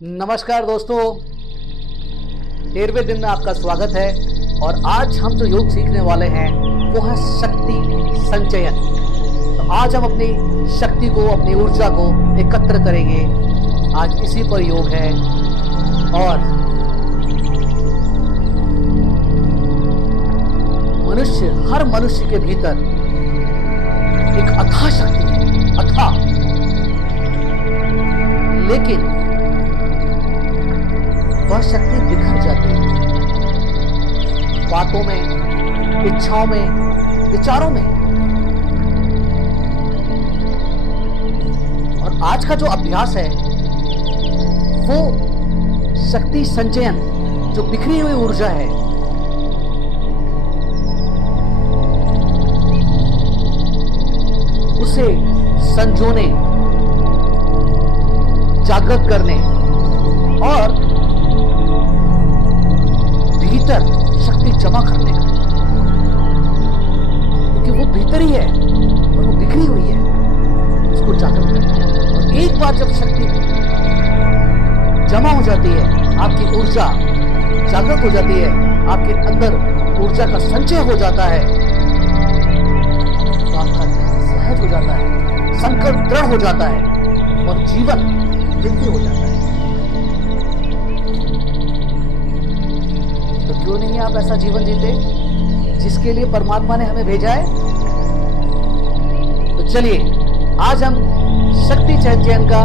नमस्कार दोस्तों, 13वें दिन में आपका स्वागत है। और आज हम जो योग सीखने वाले हैं वो है शक्ति संचयन। तो आज हम अपनी शक्ति को, अपनी ऊर्जा को एकत्र करेंगे। आज इसी पर योग है। और हर मनुष्य के भीतर एक अथाह शक्ति है, अथाह। लेकिन वह शक्ति बिखर जाती है बातों में, इच्छाओं में, विचारों में। और आज का जो अभ्यास है वो शक्ति संचयन, जो बिखरी हुई ऊर्जा है, उसे संजोने, जागृत करने और भीतर शक्ति जमा करने का। क्योंकि वो भीतर ही है और वो बिखरी हुई है, उसको जागृत करना है। और एक बार जब शक्ति जमा हो जाती है, आपकी ऊर्जा जागृत हो जाती है, आपके अंदर ऊर्जा का संचय हो जाता है, तो आपका ध्यान सहज हो जाता है, संकल्प दृढ़ हो जाता है और जीवन दिव्य हो जाता है। तो क्यों नहीं आप ऐसा जीवन जीते जिसके लिए परमात्मा ने हमें भेजा है? तो चलिए आज हम शक्ति संचयन का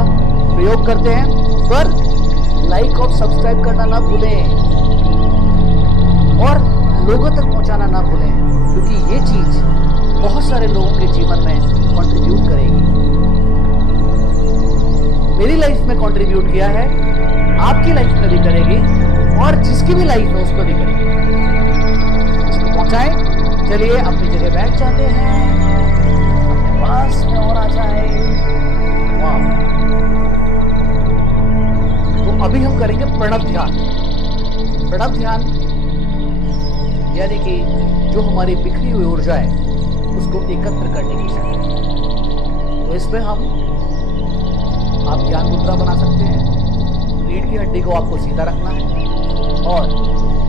प्रयोग करते हैं। पर लाइक और सब्सक्राइब करना ना भूलें और लोगों तक पहुंचाना ना भूलें, क्योंकि ये चीज बहुत सारे लोगों के जीवन में कंट्रीब्यूट करेगी। मेरी लाइफ में कंट्रीब्यूट किया है, आपकी लाइफ में भी करेगी और जिसकी भी लाइफ है उसको भी करेगी। इसको पहुंचाएं। चलिए अपनी जगह बैठ जाते हैं, अपने पास में और आ जाए। वाह! तो अभी हम करेंगे प्रणव ध्यान। प्रणव ध्यान यानी कि जो हमारी बिखरी हुई ऊर्जा है उसको एकत्र करने की शक्ति। तो इसमें आप ज्ञान मुद्रा बना सकते हैं। रीढ़ की हड्डी को आपको सीधा रखना है और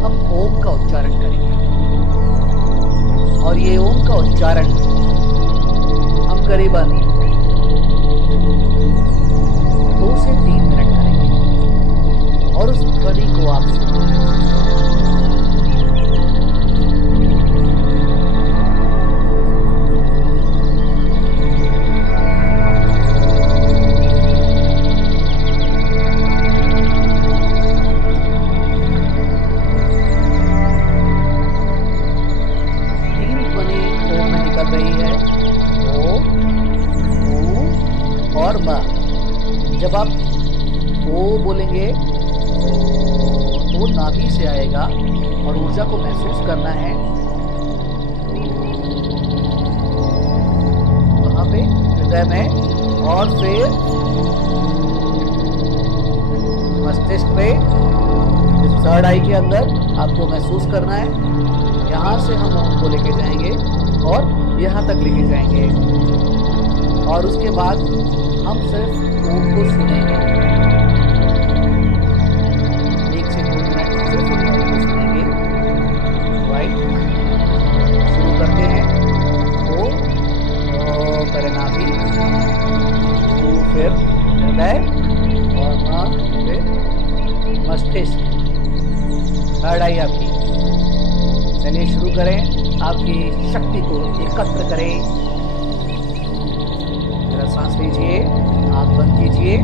हम ओम का उच्चारण करेंगे। और ये ओम का उच्चारण हम करीबन 2 से 3 मिनट करेंगे और उस ध्वनि को आप सुनेंगे। और म जब आप ओ बोलेंगे तो नाभि से आएगा और ऊर्जा को महसूस करना है वहां पे हृदय में, और फिर मस्तिष्क पे, इस थर्ड आई के अंदर आपको महसूस करना है। यहां से हम ओम को लेके जाएंगे और यहां तक लेके जाएंगे और उसके बाद हम सिर्फ ओम को सुनेंगे। 1 से 2 मिनट सिर्फ ओम को सुनेंगे। राइट, शुरू करते हैं। ओ करें नाभि, फिर हृदय और फिर मस्तिष्क, थर्ड आई आपकी। चलिए शुरू करें। आपकी शक्ति को एकत्र करें। सांस लीजिए, आंख बंद कीजिए।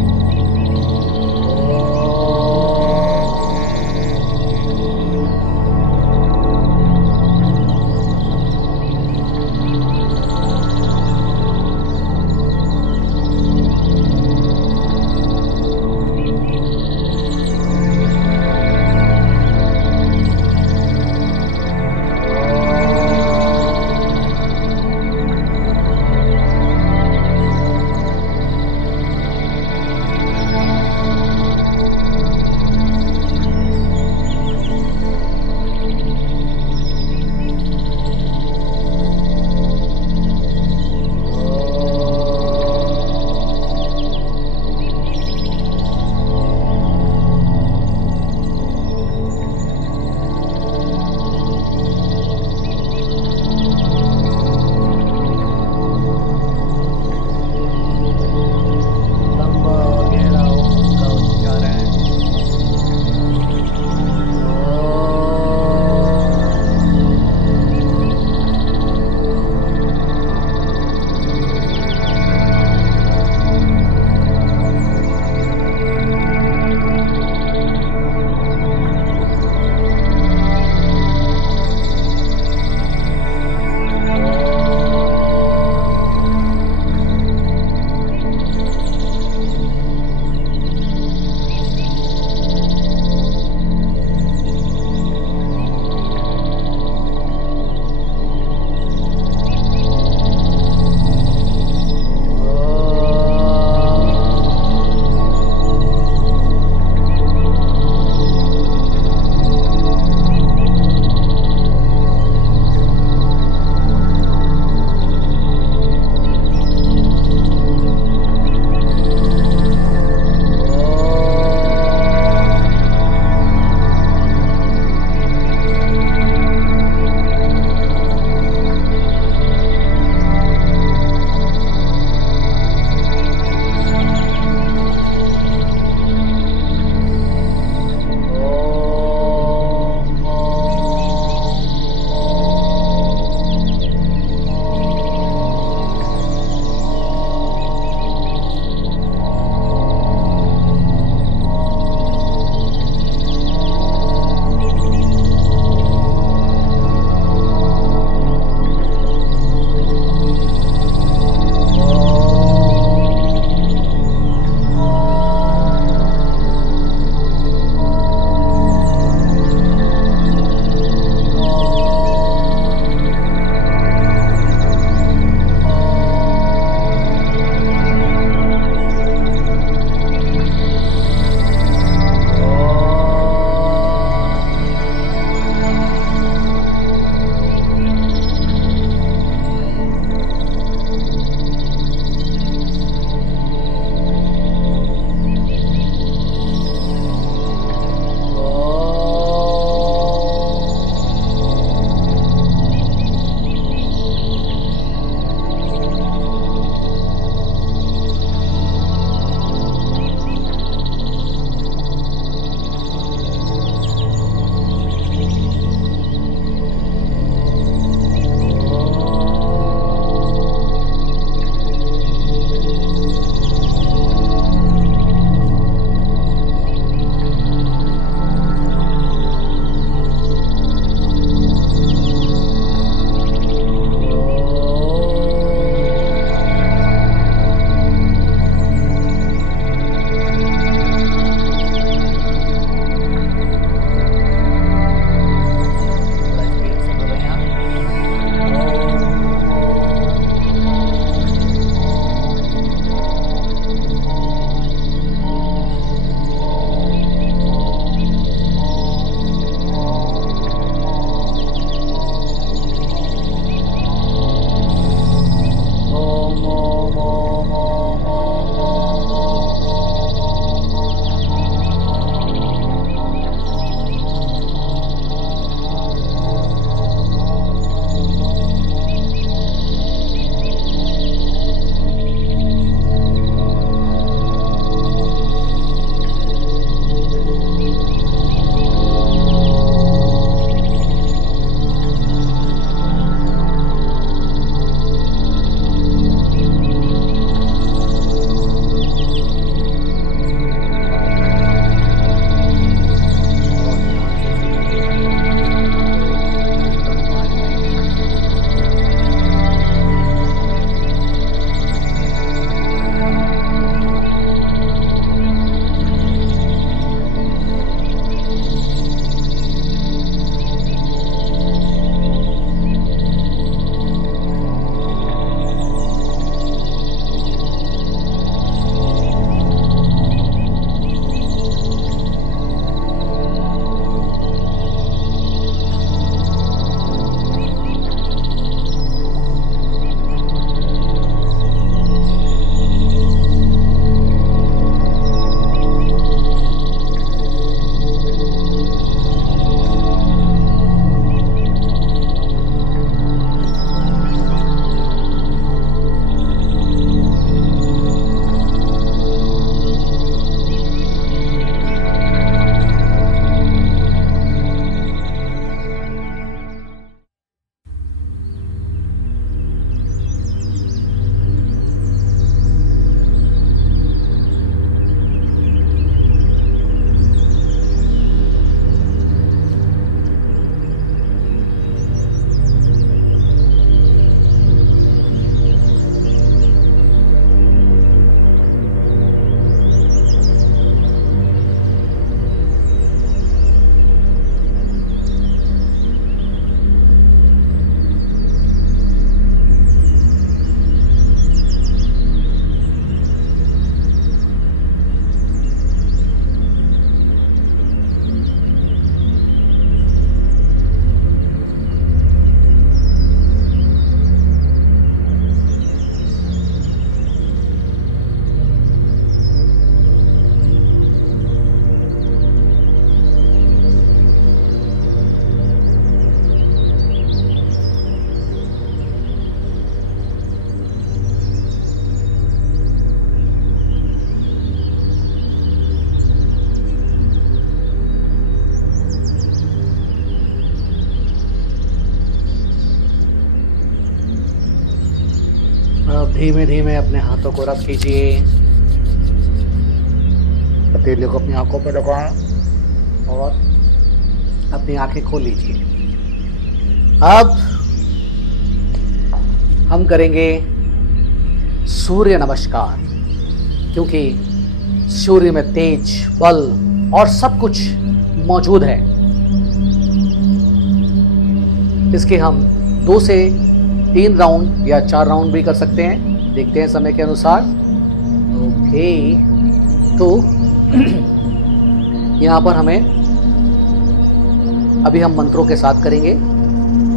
धीमे धीमे अपने हाथों को रब कीजिए, हथेलियों को अपनी आंखों पर लगाएं और अपनी आंखें खोल लीजिए। अब हम करेंगे सूर्य नमस्कार, क्योंकि सूर्य में तेज, बल और सब कुछ मौजूद है। इसके हम 2 से 3 राउंड या 4 राउंड भी कर सकते हैं, देखते हैं समय के अनुसार। ओके, तो यहाँ पर हमें अभी हम मंत्रों के साथ करेंगे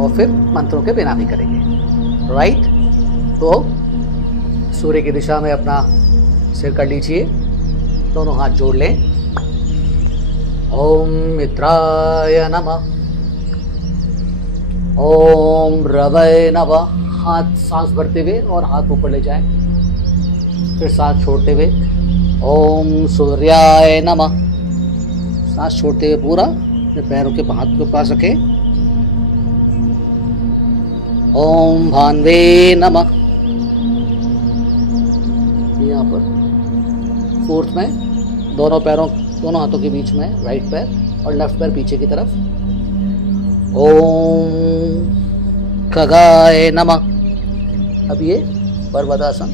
और फिर मंत्रों के बिना भी करेंगे, राइट। तो सूर्य की दिशा में अपना सिर कर लीजिए, दोनों हाथ जोड़ लें। ओम मित्राय नमः, ओम रवै नमः। हाथ सांस भरते हुए और हाथ ऊपर ले जाएं, फिर सांस छोड़ते हुए ओम सूर्याय नमः। सांस छोड़ते हुए पूरा अपने पैरों के हाथ को पास रखें। ओम भान्वे नमः। यहाँ पर 4th में दोनों हाथों के बीच में राइट पैर और लेफ्ट पैर पीछे की तरफ। ओम खगाय नमः। अब ये पर्वतासन,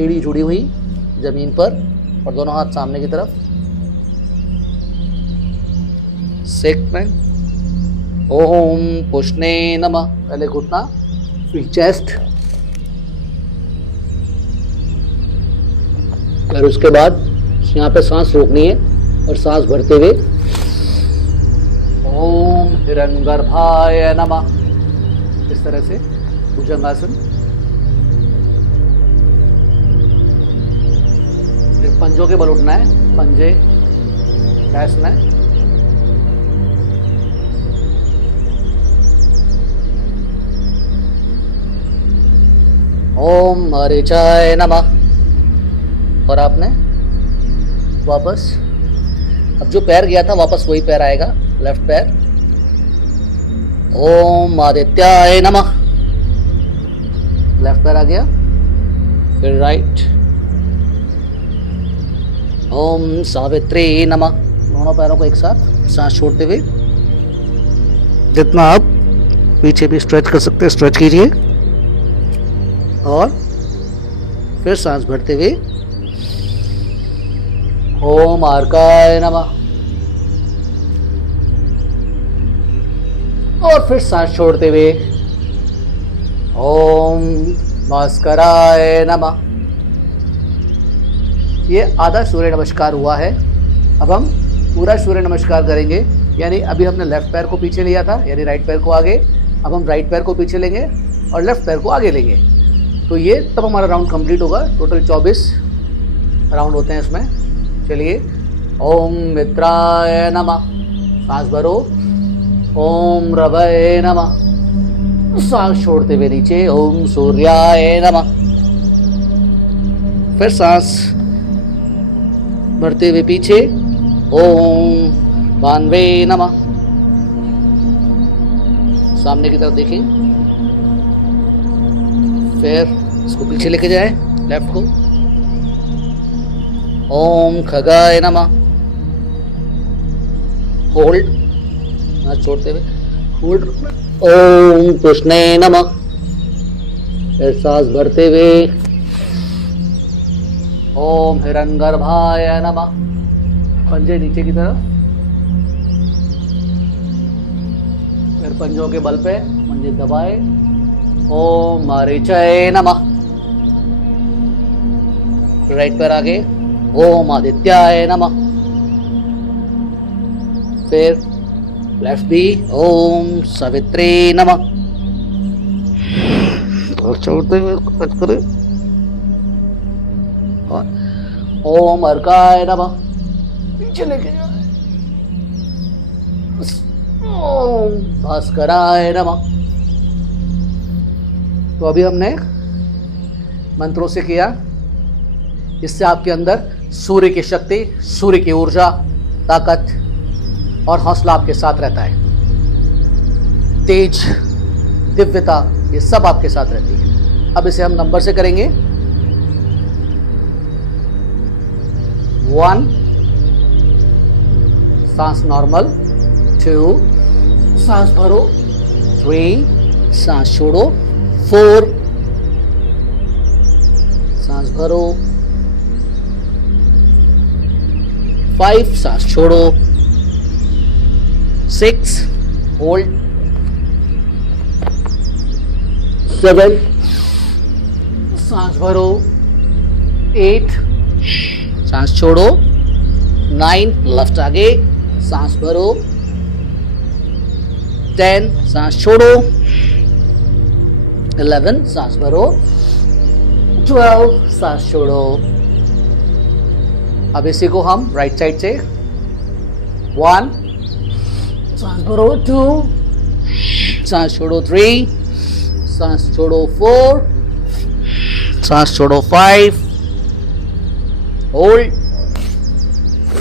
एड़ी जुड़ी हुई जमीन पर और दोनों हाथ सामने की तरफ। 6th में ओम पुष्णे नमः। पहले घुटना, फिर चेस्ट, और उसके बाद यहाँ पे सांस रोकनी है और सांस भरते हुए ओम हिरण्यगर्भाय नमः। इस तरह से भुजंगासन। फिर पंजों के बल उठना है, पंजे बैठना है। ओम मरीचाय नमः। और आपने वापस, अब जो पैर गया था वापस वही पैर आएगा, लेफ्ट पैर। ओम आदित्याय नमः। लेफ्ट पैर आ गया, फिर राइट। ओम सावित्री नमः। दोनों पैरों को एक साथ सांस छोड़ते हुए, जितना आप पीछे भी स्ट्रेच कर सकते हैं स्ट्रेच कीजिए, और फिर सांस भरते हुए ओम अर्काय नमः। और फिर सांस छोड़ते हुए ओम भास्कराय नमः। ये आधा सूर्य नमस्कार हुआ है। अब हम पूरा सूर्य नमस्कार करेंगे, यानी अभी हमने लेफ्ट पैर को पीछे लिया था, यानी राइट पैर को आगे। अब हम राइट पैर को पीछे लेंगे और लेफ्ट पैर को आगे लेंगे, तो ये तब हमारा राउंड कंप्लीट होगा। टोटल 24 राउंड होते हैं इसमें। चलिए, ओम मित्राय नमः। सांस भरो। ओम रवै नमः। सांस छोड़ते हुए नीचे ओम सूर्याय नमः। फिर सांस भरते हुए पीछे ओम भान्वे नमः। सामने की तरफ देखें, फिर इसको पीछे लेके जाए लेफ्ट को। ओम खगाय नमः। होल्ड, हाथ छोड़ते हुए होल्ड। ओम पुष्णे नमः। फिर सांस भरते हुए ओम हिरण्यगर्भाय नमः। पंजे नीचे की तरफ, फिर पंजों के बल पे पंजे दबाए। ओम मारीचाय नमः। राइट पैर आगे। ओम आदित्याय नमः। फिर लेफ्ट भी ओम सावित्री नमः। और छोड़ते हुए टच करें और ओम अर्काय नमः। पीछे लेके जाए। ओम भास्कराय नमः। तो अभी हमने मंत्रों से किया, इससे आपके अंदर सूर्य की शक्ति, सूर्य की ऊर्जा, ताकत और हौसला आपके साथ रहता है। तेज, दिव्यता, ये सब आपके साथ रहती है। अब इसे हम नंबर से करेंगे। 1 सांस नॉर्मल, 2 सांस भरो, 3 सांस छोड़ो, 4 सांस भरो, 5 सांस छोड़ो, 6 होल्ड, 7 सांस भरो, 8 सांस छोड़ो, 9 लेफ्ट आगे सांस भरो, 10 सांस छोड़ो, 11 सांस भरो, 12 सांस छोड़ो। अब इसी को हम राइट साइड से 1 सांस भरो, 2 सांस छोड़ो, 3 सांस छोड़ो, 4 सांस छोड़ो, 5 होल्ड,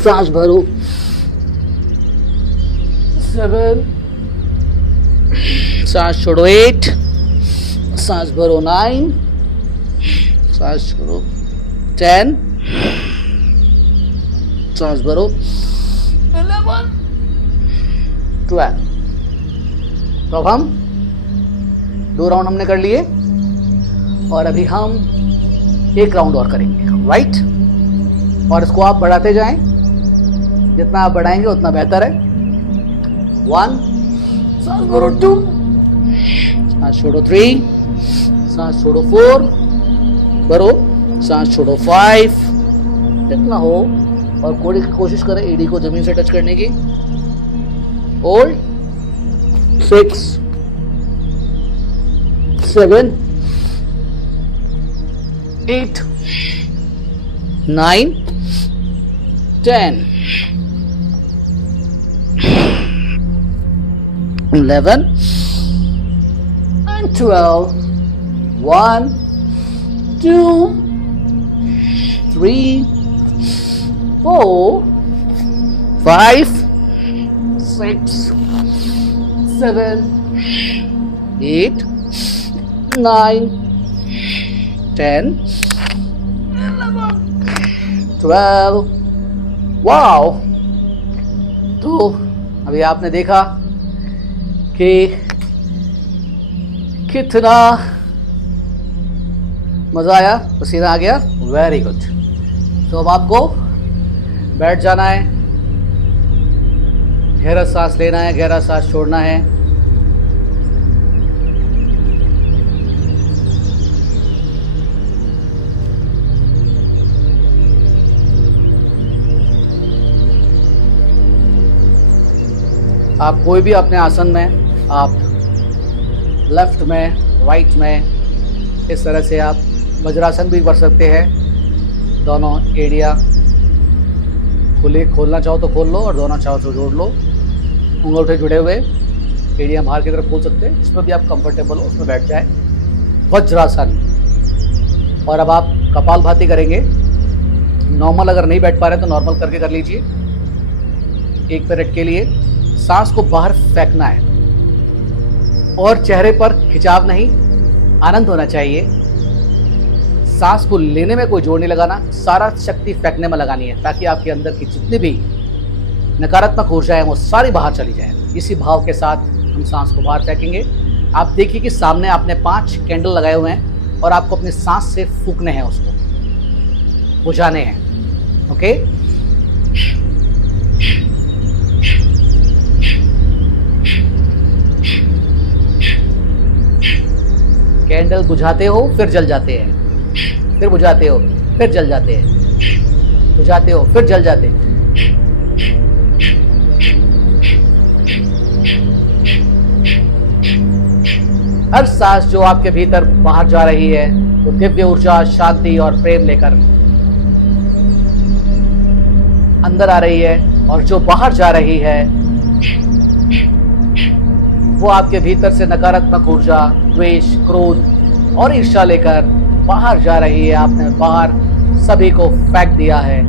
सांस भरो, 7 सांस छोड़ो, 8 सांस भरो, 9 सांस छोड़ो, 10 सांस भरो, 11 12। तो अब हम 2 राउंड हमने कर लिए और अभी हम 1 राउंड और करेंगे, राइट। और इसको आप बढ़ाते जाएं, जितना आप बढ़ाएंगे उतना बेहतर है। 1 सांस भरो, 2 सांस छोड़ो, 3 सांस छोड़ो, 4 भरो, सांस छोड़ो, 5 जितना हो, और कोशिश करें एडी को जमीन से टच करने की। Hold, 6 7 8 9 10 11 and 12 1 2 3 4 5 6 7 8 9 10 12। वाओ। तो अभी आपने देखा कि कितना मजा आया, पसीना आ गया, वेरी गुड। तो अब आपको बैठ जाना है, गहरा सांस लेना है, गहरा सांस छोड़ना है। आप कोई भी अपने आसन में, आप लेफ्ट में, राइट में, इस तरह से आप वज्रासन भी कर सकते हैं। दोनों एड़ियाँ खोलना चाहो तो खोल लो और दोनों चाहो तो जोड़ लो। अंगूठे जुड़े हुए, एड़ियाँ बाहर की तरफ खोल सकते हैं, जिसमें भी आप कंफर्टेबल हो उसमें बैठ जाए। वज्रासन। और अब आप कपालभाति करेंगे। नॉर्मल अगर नहीं बैठ पा रहे तो नॉर्मल करके कर लीजिए। 1 मिनट के लिए सांस को बाहर फेंकना है और चेहरे पर खिंचाव नहीं, आनंद होना चाहिए। सांस को लेने में कोई जोर नहीं लगाना, सारा शक्ति फेंकने में लगानी है, ताकि आपके अंदर की जितनी भी नकारात्मक ऊर्जा है वो सारी बाहर चली जाए। इसी भाव के साथ हम सांस को बाहर फेंकेंगे। आप देखिए कि सामने आपने 5 कैंडल लगाए हुए हैं और आपको अपनी सांस से फूकने हैं, उसको बुझाने हैं। ओके, कैंडल बुझाते हो फिर जल जाते हैं, फिर बुझाते हो फिर जल जाते हैं, बुझाते हो फिर जल जाते हैं। हर सांस जो आपके भीतर बाहर जा रही है वो दिव्य ऊर्जा, शांति और प्रेम लेकर अंदर आ रही है, और जो बाहर जा रही है वो आपके भीतर से नकारात्मक ऊर्जा, द्वेष, क्रोध और ईर्ष्या लेकर बाहर जा रही है। आपने बाहर सभी को फेंक दिया है।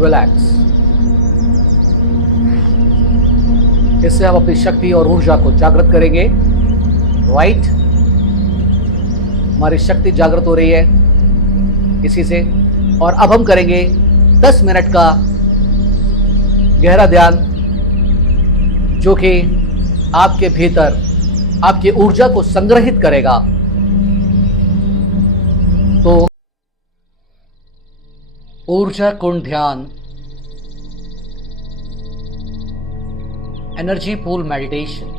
रिलैक्स। इससे हम अपनी शक्ति और ऊर्जा को जागृत करेंगे। राइट, हमारी शक्ति जागृत हो रही है इसी से। और अब हम करेंगे 10 मिनट का गहरा ध्यान, जो कि आपके भीतर आपकी ऊर्जा को संग्रहित करेगा। तो ऊर्जा कुंड ध्यान, एनर्जी पूल मेडिटेशन,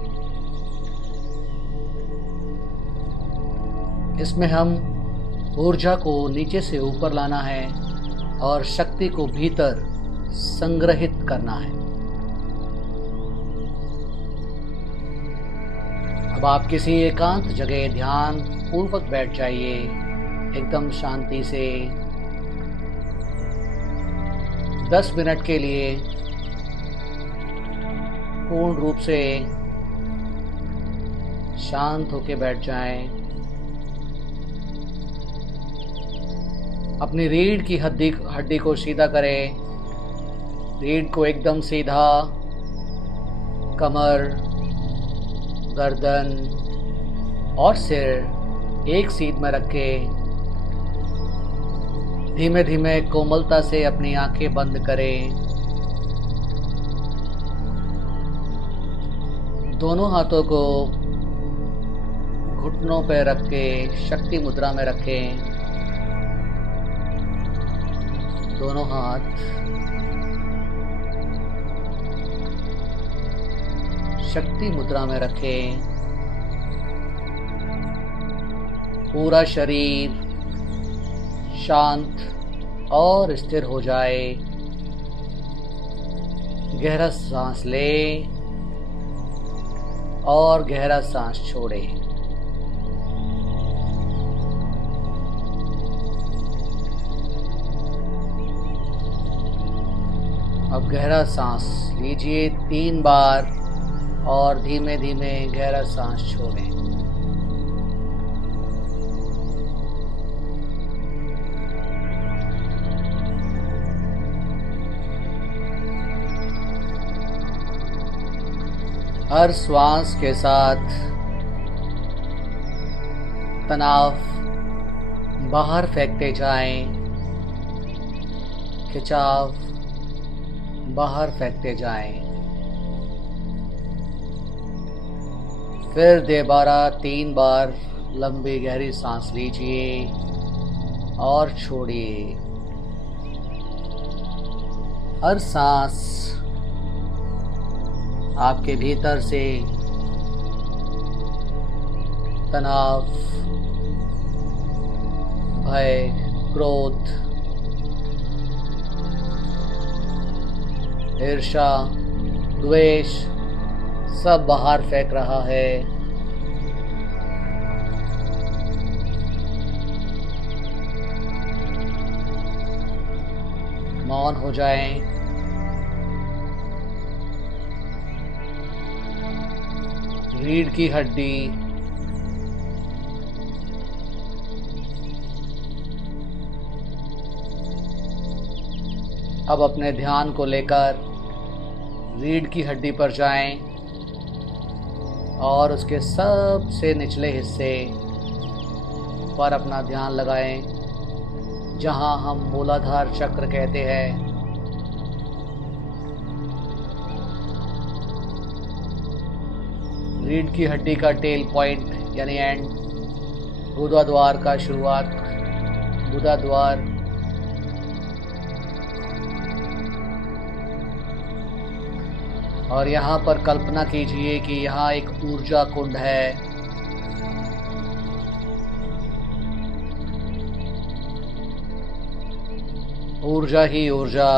इसमें हम ऊर्जा को नीचे से ऊपर लाना है और शक्ति को भीतर संग्रहित करना है। अब आप किसी एकांत जगह ध्यान पूर्वक बैठ जाइए, एकदम शांति से। 10 मिनट के लिए पूर्ण रूप से शांत होकर बैठ जाएं। अपनी रीढ़ की हड्डी को सीधा करें, रीढ़ को एकदम सीधा, कमर, गर्दन और सिर एक सीध में रखें। धीमे धीमे कोमलता से अपनी आंखें बंद करें। दोनों हाथों को घुटनों पर रख के शक्ति मुद्रा में रखें। दोनों हाथ शक्ति मुद्रा में रखें। पूरा शरीर शांत और स्थिर हो जाए। गहरा सांस लें और गहरा सांस छोड़ें। अब गहरा सांस लीजिए 3 बार और धीमे धीमे गहरा सांस छोड़ें। हर श्वास के साथ तनाव बाहर फेंकते जाएं, खिंचाव बाहर फेंकते जाएं। फिर दोबारा 3 बार लंबी गहरी सांस लीजिए और छोड़िए। हर सांस आपके भीतर से तनाव, भय, क्रोध, ईर्ष्या, द्वेष सब बाहर फेंक रहा है। मौन हो जाएं। रीढ़ की हड्डी, अब अपने ध्यान को लेकर रीढ़ की हड्डी पर जाएं और उसके सबसे निचले हिस्से पर अपना ध्यान लगाएं, जहां हम मूलाधार चक्र कहते हैं। रीढ़ की हड्डी का टेल पॉइंट यानी एंड, गुदा द्वार का शुरुआत, गुदा द्वार, और यहाँ पर कल्पना कीजिए कि यहाँ एक ऊर्जा कुंड है। ऊर्जा ही ऊर्जा,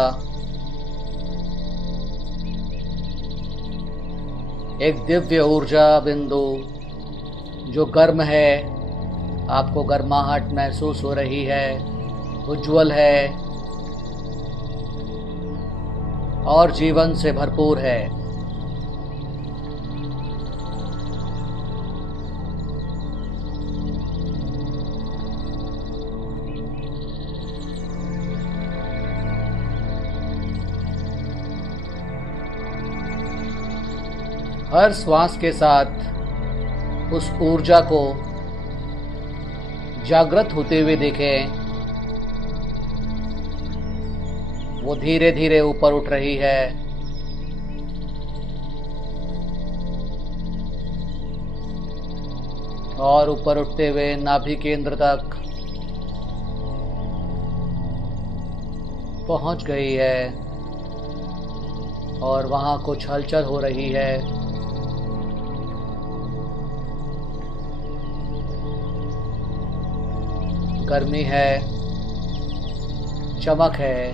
एक दिव्य ऊर्जा बिंदु जो गर्म है, आपको गर्माहट महसूस हो रही है, उज्जवल है और जीवन से भरपूर है। हर श्वास के साथ उस ऊर्जा को जागृत होते हुए देखें। वो धीरे धीरे ऊपर उठ रही है। और ऊपर उठते हुए नाभि केंद्र तक पहुंच गई है और वहां कुछ हलचल हो रही है। गर्मी है, चमक है,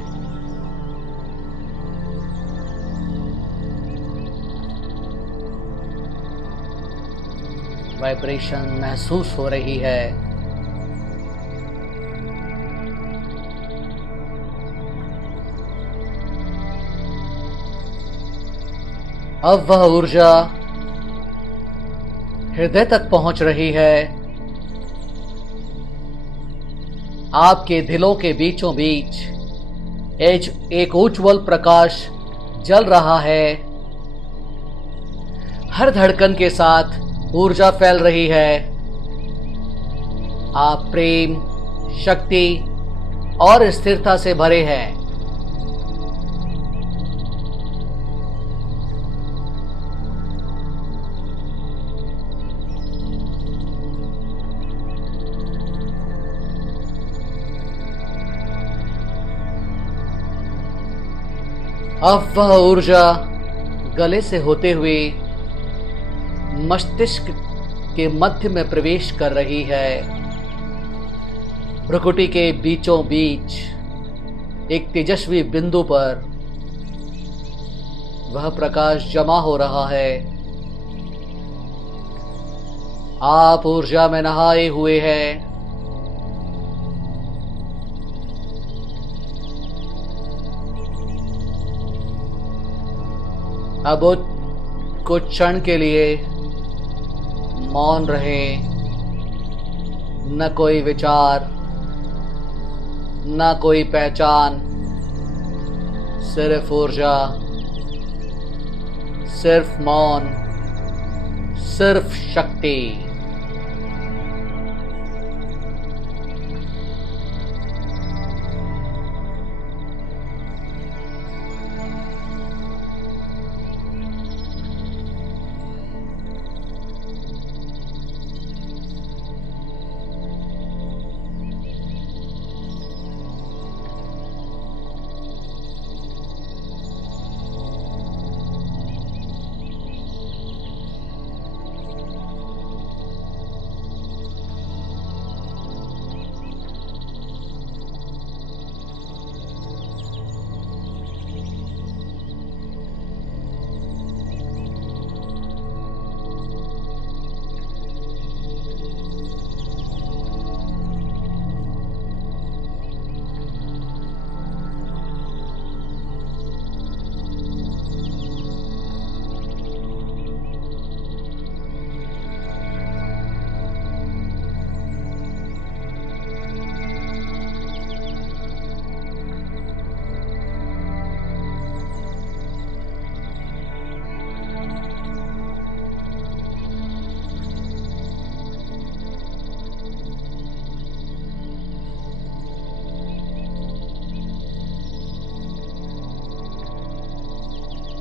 वाइब्रेशन महसूस हो रही है। अब वह ऊर्जा हृदय तक पहुंच रही है। आपके दिलों के बीचों बीच एक उज्ज्वल प्रकाश जल रहा है। हर धड़कन के साथ ऊर्जा फैल रही है। आप प्रेम, शक्ति और स्थिरता से भरे हैं। अब वह ऊर्जा गले से होते हुए मस्तिष्क के मध्य में प्रवेश कर रही है। भ्रुकुटी के बीचों बीच एक तेजस्वी बिंदु पर वह प्रकाश जमा हो रहा है। आप ऊर्जा में नहाए हुए हैं। अब कुछ क्षण के लिए मौन रहे। न कोई विचार, न कोई पहचान, सिर्फ ऊर्जा, सिर्फ मौन, सिर्फ शक्ति।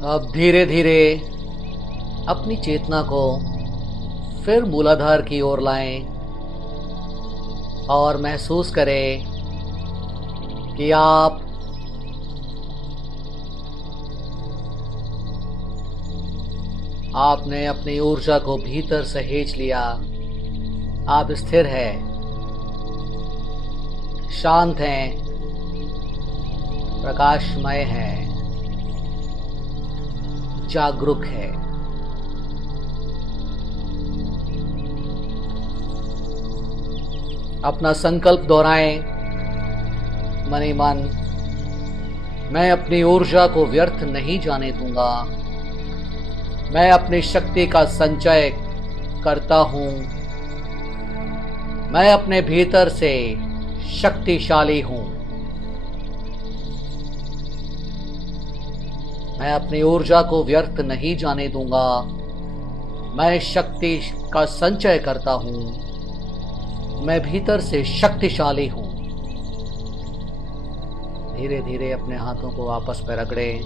अब धीरे धीरे अपनी चेतना को फिर मूलाधार की ओर लाएं और महसूस करें कि आपने अपनी ऊर्जा को भीतर सहेज लिया। आप स्थिर हैं, शांत हैं, प्रकाशमय हैं, जागरूक है। अपना संकल्प दोहराएं मन ही मन, मैं अपनी ऊर्जा को व्यर्थ नहीं जाने दूंगा। मैं अपनी शक्ति का संचय करता हूं। मैं अपने भीतर से शक्तिशाली हूं। मैं अपनी ऊर्जा को व्यर्थ नहीं जाने दूंगा। मैं शक्ति का संचय करता हूं, मैं भीतर से शक्तिशाली हूं। धीरे धीरे अपने हाथों को आपस में रगड़ें,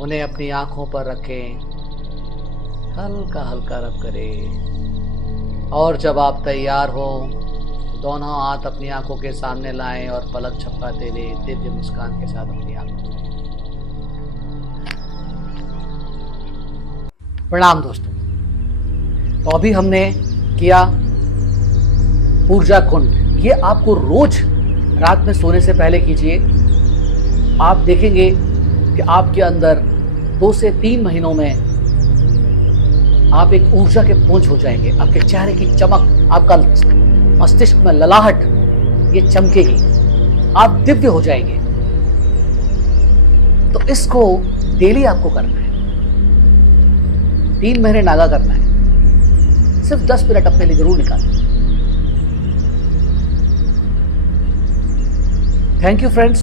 उन्हें अपनी आंखों पर रखें, हल्का हल्का रब करें। और जब आप तैयार हो, दोनों हाथ अपनी आंखों के सामने लाएं और पलक झपकाते हुए दिव्य मुस्कान के साथ अपनी आंखों को। प्रणाम दोस्तों। तो अभी हमने किया ऊर्जा कुंड। ये आपको रोज रात में सोने से पहले कीजिए। आप देखेंगे कि आपके अंदर 2 से 3 महीनों में आप एक ऊर्जा के पुंज हो जाएंगे। आपके चेहरे की चमक, आपका मस्तिष्क में ललाहट ये चमकेगी, आप दिव्य हो जाएंगे। तो इसको डेली आपको करना है, 3 महीने नागा करना है। सिर्फ 10 मिनट अपने लिए जरूर निकालें। Thank you friends.